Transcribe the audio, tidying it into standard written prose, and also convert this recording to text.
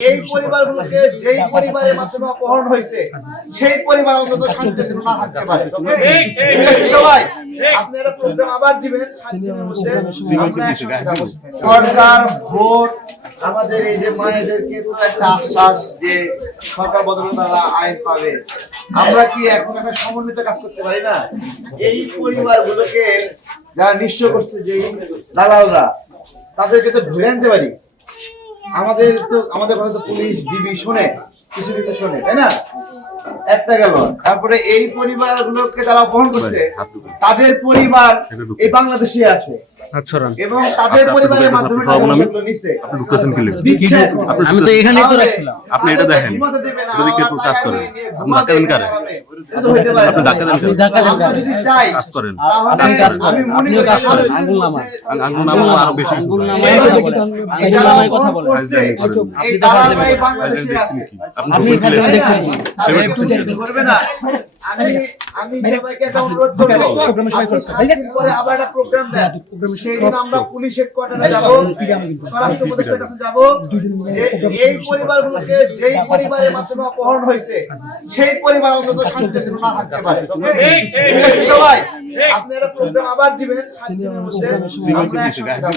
এই পরিবারগুলোকে যেই পরিবারের মাধ্যমে অপহরণ হয়েছে সেই পরিবার অন্তত শান্তিতে না থাকতে পারে। ঠিক আছে সবাই, আপনারা প্রোগ্রাম আবার দিবেন। সরকার ভোট আমাদের এই যে মায়েদেরকে একটা আশ্বাস যে সরকার বদলে তারা আইন পাবে, আমরা কি এখন একটা সমন্বিত কাজ করতে পারি না? এই পরিবারগুলোকে যারা নিঃস্ব করছে যে দালালরা, তাদেরকে তো ধরে আনতে পারি। আমাদের কথা তো পুলিশ বিবি শোনে, কিছু কিছু শোনে, তাই না? একটা গেল, তারপরে এই পরিবারগুলোকে যারা অপহরণ করছে তাদের পরিবার এই বাংলাদেশে আছে এবং তাদের পরিবারের মাধ্যমে নিচ্ছে। আমি তো এখানেই তো রাখছিলাম। আপনি এটা দেখেন, যদি কেউ কাজ করেন আপনি ধাক্কা দেন কারে? আপনি ধাক্কা দেন কারে? আমরা যদি চাই কাজ করেন তাহলে আমি মনে করি আঙ্গুল নামা আঙ্গুল নামানো আরো বেশি আঙ্গুল নামায় কথা বলেন। এই দালালরাই বাংলাদেশে আছে। আপনি দেখছেন করবে না। আমি সবাইকে একটা অনুরোধ করব, একদিন পরে আবার একটা প্রোগ্রাম দেন। সেই দিন আমরা পুলিশ হেডকোয়ার্টারে যাব, স্বরাষ্ট্র উপদেষ্টার কাছে যাব। এই পরিবারগুলোকে যেই পরিবারের মাধ্যমে অপহরণ হয়েছে সেই পরিবার অন্তত শান্তিতে না থাকতে পারে। ঠিক আছে সবাই, আপনারা প্রোগ্রাম আবার দিবেন। আমরা একসাথে যাব।